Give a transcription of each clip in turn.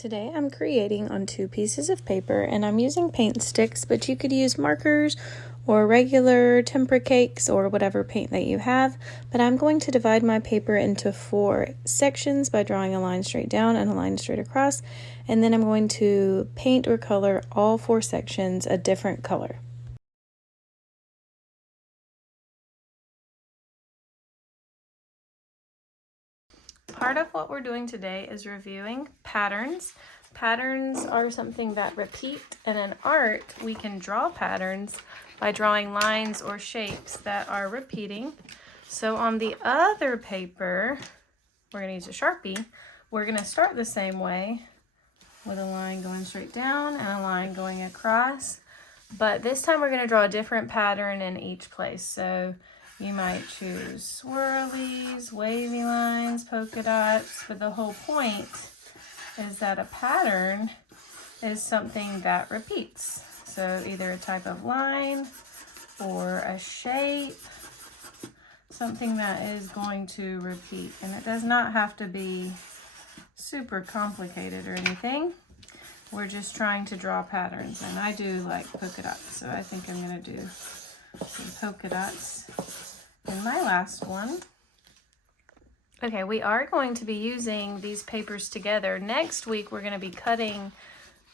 Today I'm creating on 2 pieces of paper and I'm using paint sticks, but you could use markers or regular tempera cakes or whatever paint that you have. But I'm going to divide my paper into 4 sections by drawing a line straight down and a line straight across, and then I'm going to paint or color all 4 sections a different color. Part of what we're doing today is reviewing patterns. Patterns are something that repeat, and in art we can draw patterns by drawing lines or shapes that are repeating. So on the other paper, we're going to use a Sharpie. We're going to start the same way with a line going straight down and a line going across, but this time we're going to draw a different pattern in each place. So you might choose swirlies, wavy lines, polka dots, but the whole point is that a pattern is something that repeats. So either a type of line or a shape, something that is going to repeat. And it does not have to be super complicated or anything. We're just trying to draw patterns, and I do like polka dots, so I think I'm going to do some polka dots in my last one. Okay, we are going to be using these papers together. Next week we're going to be cutting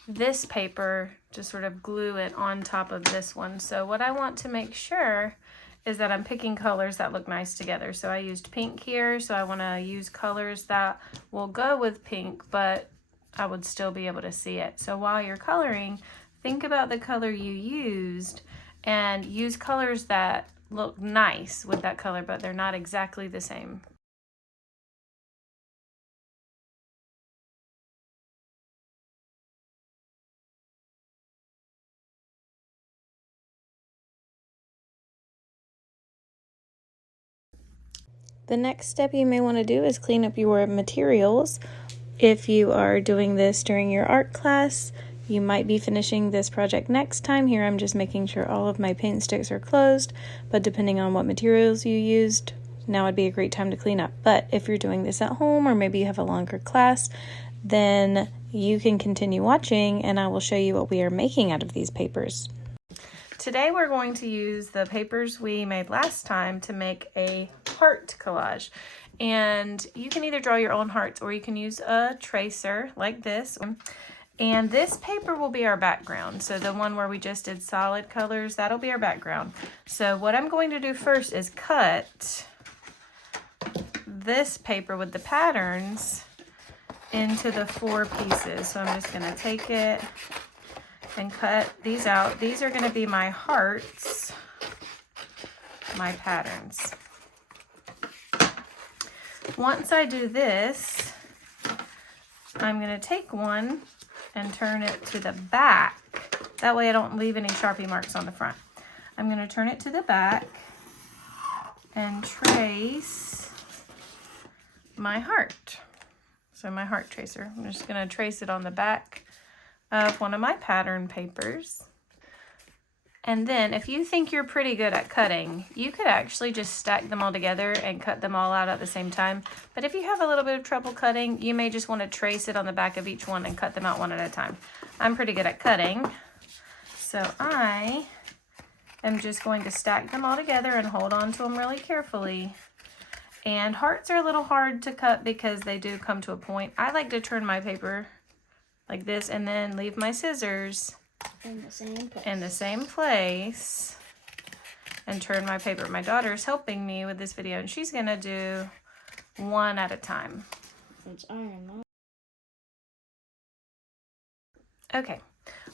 this paper to sort of glue it on top of this one. So what I want to make sure is that I'm picking colors that look nice together. So I used pink here, so I want to use colors that will go with pink, but I would still be able to see it. So while you're coloring, think about the color you used and use colors that look nice with that color, but they're not exactly the same. The next step you may want to do is clean up your materials. If you are doing this during your art class, you might be finishing this project next time. Here I'm just making sure all of my paint sticks are closed, but depending on what materials you used, now would be a great time to clean up. But if you're doing this at home, or maybe you have a longer class, then you can continue watching and I will show you what we are making out of these papers. Today we're going to use the papers we made last time to make a heart collage. And you can either draw your own hearts or you can use a tracer like this. And this paper will be our background. So the one where we just did solid colors, that'll be our background. So what I'm going to do first is cut this paper with the patterns into the 4 pieces. So I'm just going to take it and cut these out. These are going to be my hearts, my patterns. Once I do this, I'm going to take one and turn it to the back. That way I don't leave any Sharpie marks on the front. I'm going to turn it to the back and trace my heart. So my heart tracer. I'm just going to trace it on the back of one of my pattern papers. And then if you think you're pretty good at cutting, you could actually just stack them all together and cut them all out at the same time. But if you have a little bit of trouble cutting, you may just want to trace it on the back of each one and cut them out one at a time. I'm pretty good at cutting, so I am just going to stack them all together and hold on to them really carefully. And hearts are a little hard to cut because they do come to a point. I like to turn my paper like this and then leave my scissors in the same place and turn my paper. My daughter's helping me with this video and she's gonna do one at a time. Okay,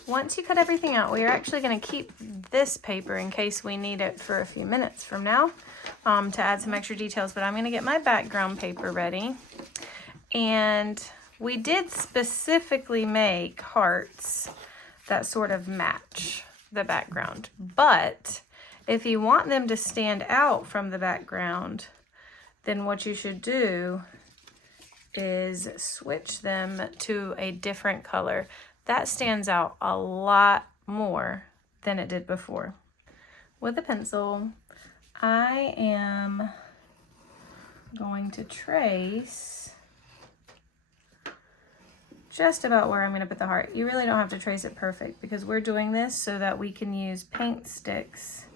once you cut everything out, we are actually going to keep this paper in case we need it for a few minutes from now to add some extra details, but I'm going to get my background paper ready. And we did specifically make hearts that sort of match the background, but if you want them to stand out from the background, then what you should do is switch them to a different color. That stands out a lot more than it did before. With a pencil, I am going to trace just about where I'm going to put the heart. You really don't have to trace it perfect because we're doing this so that we can use paint sticks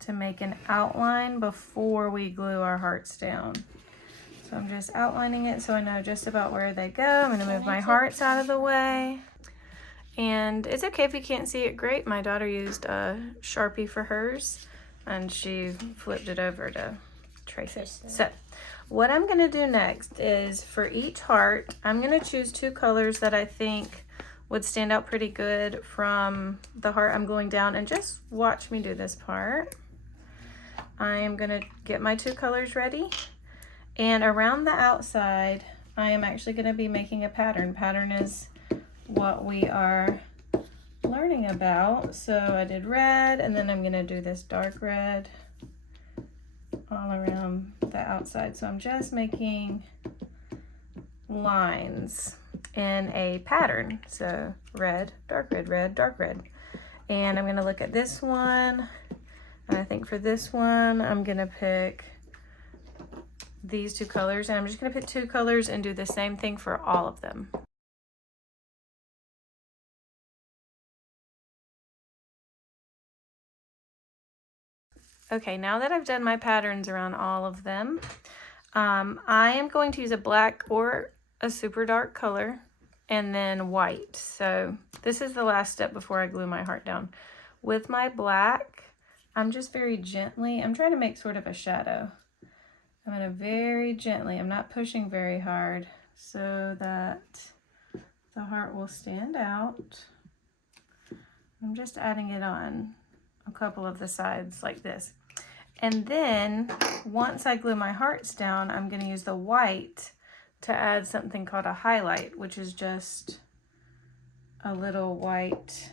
to make an outline before we glue our hearts down. So I'm just outlining it so I know just about where they go. I'm going to move my hearts out of the way. And it's okay if you can't see it great. My daughter used a Sharpie for hers and she flipped it over to trace it. So what I'm going to do next is for each heart, I'm going to choose 2 colors that I think would stand out pretty good from the heart I'm gluing down, and just watch me do this part. I am going to get my 2 colors ready, and around the outside I am actually going to be making a pattern. Pattern is what we are learning about. So I did red, and then I'm going to do this dark red all around the outside. So I'm just making lines in a pattern. So red, dark red, dark red. And I'm going to look at this one, and I think for this one I'm going to pick these 2 colors, and I'm just going to pick 2 colors and do the same thing for all of them. Okay, now that I've done my patterns around all of them, I am going to use a black or a super dark color and then white. So this is the last step before I glue my heart down. With my black, I'm just very gently, I'm trying to make sort of a shadow. I'm going to very gently, I'm not pushing very hard so that the heart will stand out. I'm just adding it on a couple of the sides like this. And then once I glue my hearts down, I'm going to use the white to add something called a highlight, which is just a little white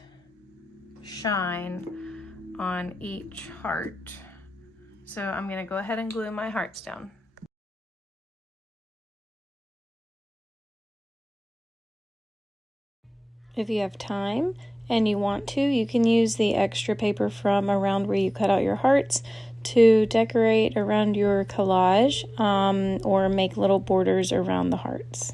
shine on each heart. So I'm going to go ahead and glue my hearts down. If you have time and you want to, you can use the extra paper from around where you cut out your hearts to decorate around your collage, or make little borders around the hearts.